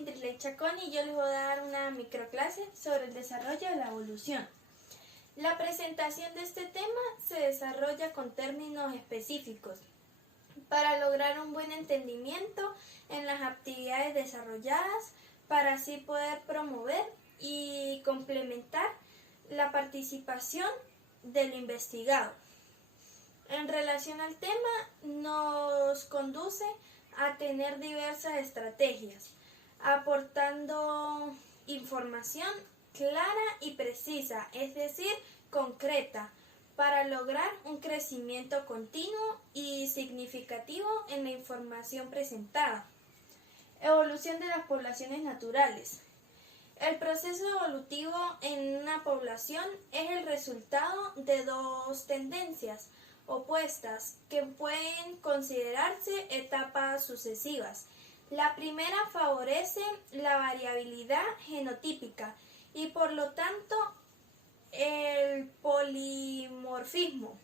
Indriley Chacón y yo les voy a dar una microclase sobre el desarrollo de la evolución. La presentación de este tema se desarrolla con términos específicos para lograr un buen entendimiento en las actividades desarrolladas, para así poder promover y complementar la participación de lo investigado. En relación al tema, nos conduce a tener diversas estrategias, aportando información clara y precisa, es decir, concreta, para lograr un crecimiento continuo y significativo en la información presentada. Evolución de las poblaciones naturales. El proceso evolutivo en una población es el resultado de dos tendencias opuestas que pueden considerarse etapas sucesivas. La primera favorece la variabilidad genotípica y por lo tanto el polimorfismo,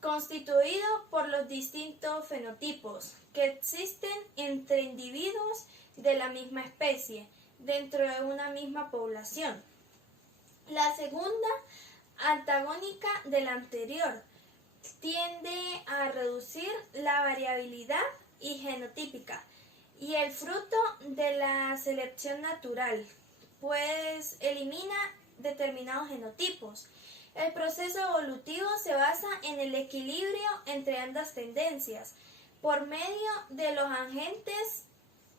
constituido por los distintos fenotipos que existen entre individuos de la misma especie dentro de una misma población. La segunda, antagónica de la anterior, tiende a reducir la variabilidad y genotípica y el fruto de la selección natural, pues elimina determinados genotipos. El proceso evolutivo se basa en el equilibrio entre ambas tendencias. Por medio de los agentes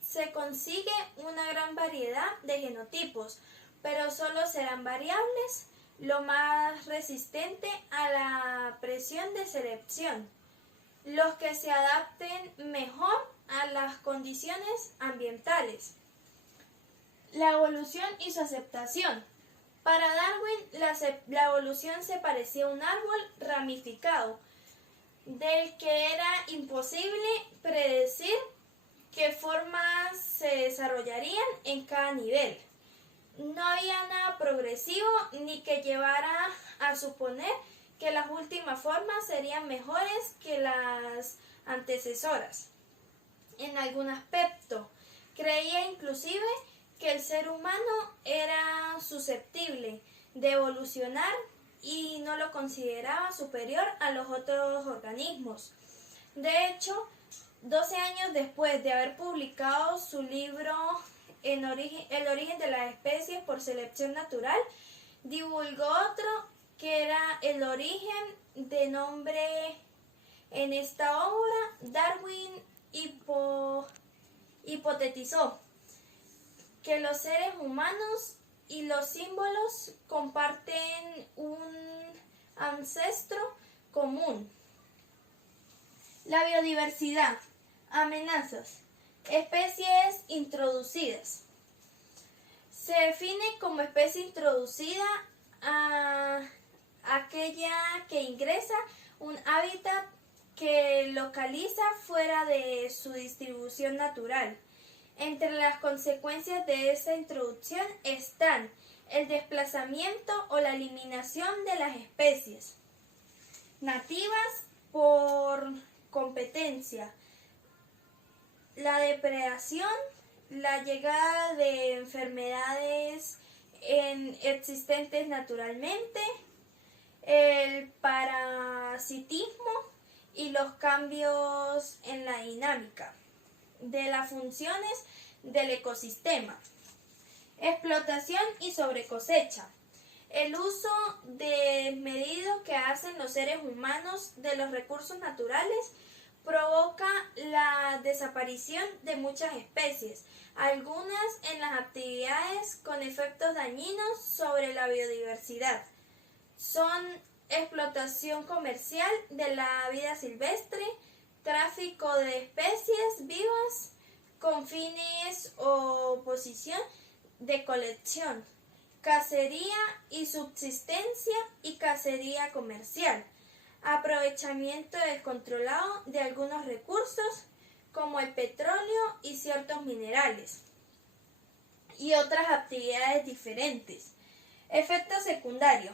se consigue una gran variedad de genotipos, pero solo serán variables lo más resistente a la presión de selección, los que se adapten mejor a las condiciones ambientales. La evolución y su aceptación. Para Darwin, la evolución se parecía a un árbol ramificado, del que era imposible predecir qué formas se desarrollarían en cada nivel. No había nada progresivo ni que llevara a suponer que las últimas formas serían mejores que las antecesoras. En algún aspecto, creía inclusive que el ser humano era susceptible de evolucionar y no lo consideraba superior a los otros organismos. De hecho, 12 años después de haber publicado su libro El origen de las especies por selección natural, divulgó otro que era el origen de nombre. En esta obra, Darwin hipotetizó que los seres humanos y los símbolos comparten un ancestro común. La biodiversidad. Amenazas. Especies introducidas. Se define como especie introducida a aquella que ingresa un hábitat que localiza fuera de su distribución natural. Entre las consecuencias de esta introducción están el desplazamiento o la eliminación de las especies nativas por competencia, la depredación, la llegada de enfermedades existentes naturalmente, el parasitismo y los cambios en la dinámica de las funciones del ecosistema. Explotación y sobrecosecha. El uso desmedido que hacen los seres humanos de los recursos naturales provoca la desaparición de muchas especies, algunas en las actividades con efectos dañinos sobre la biodiversidad. Son explotación comercial de la vida silvestre, tráfico de especies vivas con fines o posición de colección, cacería y subsistencia y cacería comercial, aprovechamiento descontrolado de algunos recursos como el petróleo y ciertos minerales y otras actividades diferentes. Efecto secundario.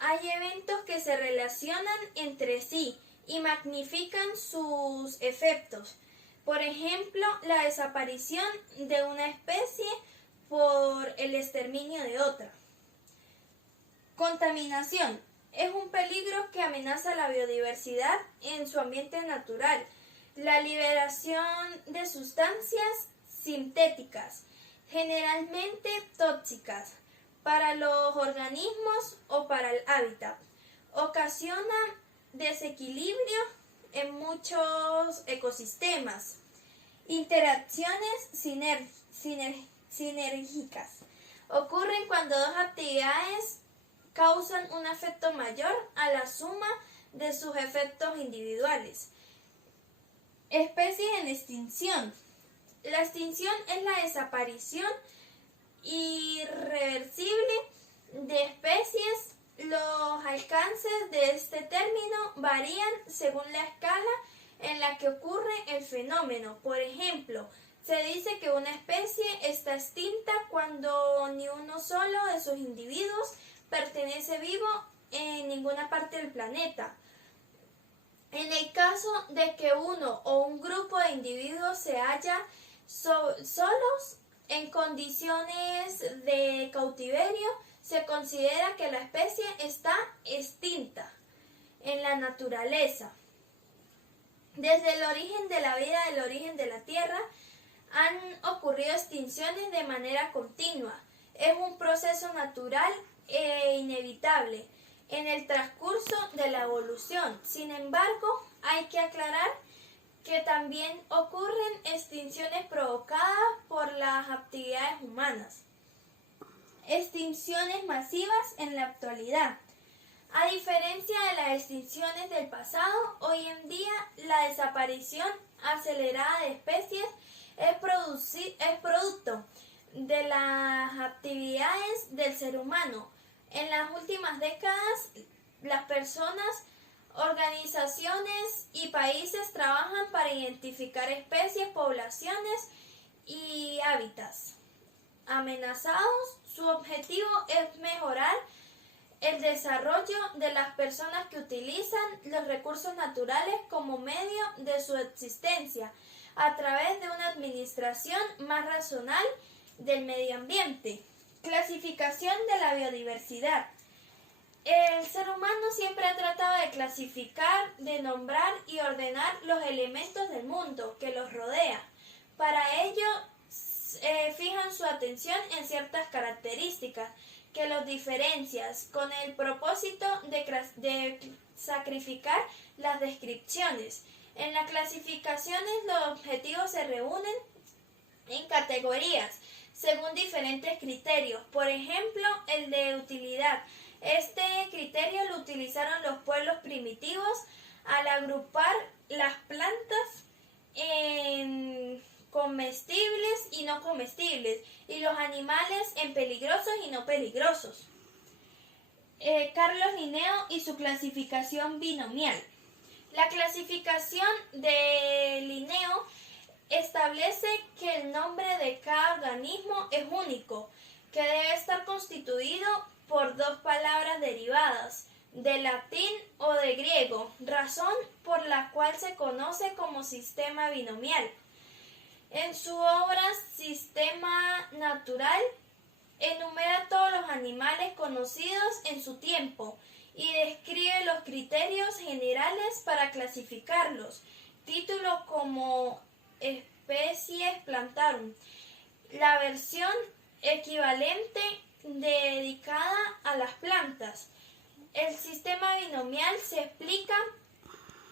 Hay eventos que se relacionan entre sí y magnifican sus efectos, Por ejemplo, la desaparición de una especie por el exterminio de otra. Contaminación. Es un peligro que amenaza la biodiversidad en su ambiente natural. La liberación de sustancias sintéticas, generalmente tóxicas, para los organismos o para el hábitat. Ocasiona desequilibrio en muchos ecosistemas. Interacciones sinérgicas. Ocurren cuando dos actividades causan un efecto mayor a la suma de sus efectos individuales. Especies en extinción. La extinción es la desaparición irreversible de especies. Los alcances de este término varían según la escala en la que ocurre el fenómeno. Por ejemplo, se dice que una especie está extinta cuando ni uno solo de sus individuos pertenece vivo en ninguna parte del planeta. En el caso de que uno o un grupo de individuos se halla solos en condiciones de cautiverio, se considera que la especie está extinta en la naturaleza. Desde el origen de la vida, el origen de la Tierra, han ocurrido extinciones de manera continua. Es un proceso natural e inevitable en el transcurso de la evolución. Sin embargo, hay que aclarar que también ocurren extinciones provocadas por las actividades humanas. Extinciones masivas en la actualidad. A diferencia de las extinciones del pasado, hoy en día la desaparición acelerada de especies es producto de las actividades del ser humano. En las últimas décadas, las personas, organizaciones y países trabajan para identificar especies, poblaciones y hábitats amenazados. Su objetivo es mejorar el desarrollo de las personas que utilizan los recursos naturales como medio de su existencia a través de una administración más racional del medio ambiente. Clasificación de la biodiversidad. El ser humano siempre ha tratado de clasificar, de nombrar y ordenar los elementos del mundo que los rodea. Para ello, fijan su atención en ciertas características que los diferencian, con el propósito de sacrificar las descripciones. En las clasificaciones, los objetivos se reúnen en categorías según diferentes criterios. Por ejemplo, el de utilidad. Este criterio lo utilizaron los pueblos primitivos al agrupar las plantas en comestibles y no comestibles, y los animales en peligrosos y no peligrosos. Carlos Linneo y su clasificación binomial. La clasificación de Linneo establece que el nombre de cada organismo es único, que debe estar constituido por dos palabras derivadas de latín o de griego, razón por la cual se conoce como sistema binomial. En su obra Sistema Natural, enumera todos los animales conocidos en su tiempo y describe los criterios generales para clasificarlos. Títulos como Species Plantarum, la versión equivalente dedicada a las plantas. El sistema binomial se explica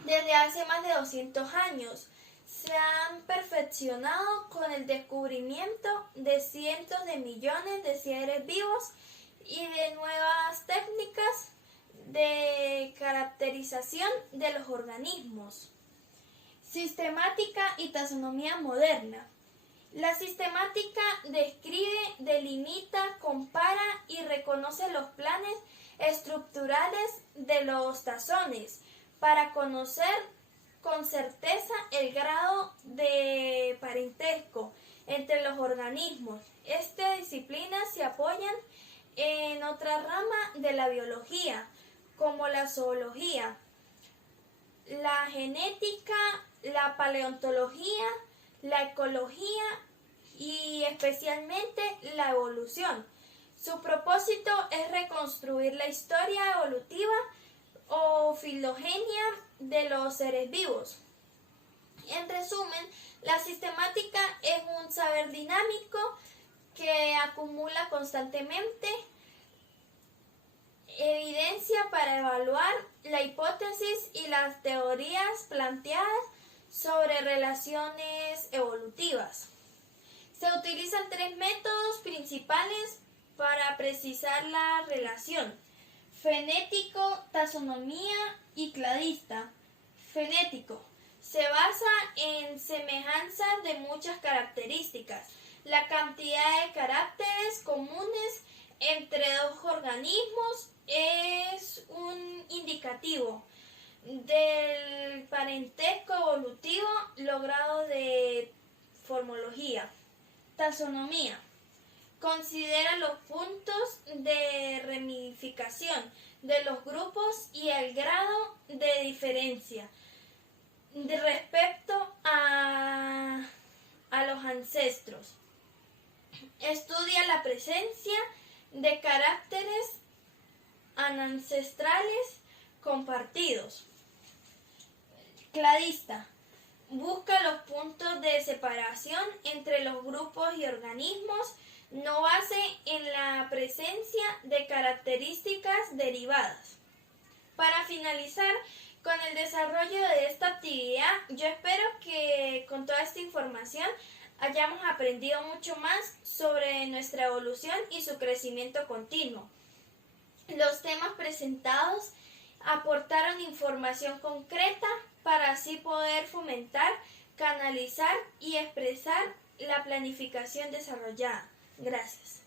desde hace más de 200 años. Se han perfeccionado con el descubrimiento de cientos de millones de seres vivos y de nuevas técnicas de caracterización de los organismos. Sistemática y taxonomía moderna. La sistemática describe, delimita, compara y reconoce los planes estructurales de los taxones para conocer con certeza el grado de parentesco entre los organismos. Esta disciplina se apoya en otra rama de la biología, como la zoología, la genética la paleontología, la ecología y especialmente la evolución. Su propósito es reconstruir la historia evolutiva o filogenia de los seres vivos. En resumen, la sistemática es un saber dinámico que acumula constantemente evidencia para evaluar la hipótesis y las teorías planteadas sobre relaciones evolutivas. Se utilizan tres métodos principales para precisar la relación: fenético, taxonomía y cladista. Fenético. Se basa en semejanza de muchas características. La cantidad de caracteres comunes entre dos organismos es un indicativo del parentesco evolutivo logrado de morfología. Taxonomía. Considera los puntos de ramificación de los grupos y el grado de diferencia respecto a los ancestros. Estudia la presencia de caracteres ancestrales compartidos. Cladista. Busca los puntos de separación entre los grupos y organismos, no base en la presencia de características derivadas. Para finalizar con el desarrollo de esta actividad, yo espero que con toda esta información hayamos aprendido mucho más sobre nuestra evolución y su crecimiento continuo. Los temas presentados aportaron información concreta para así poder fomentar, canalizar y expresar la planificación desarrollada. Gracias.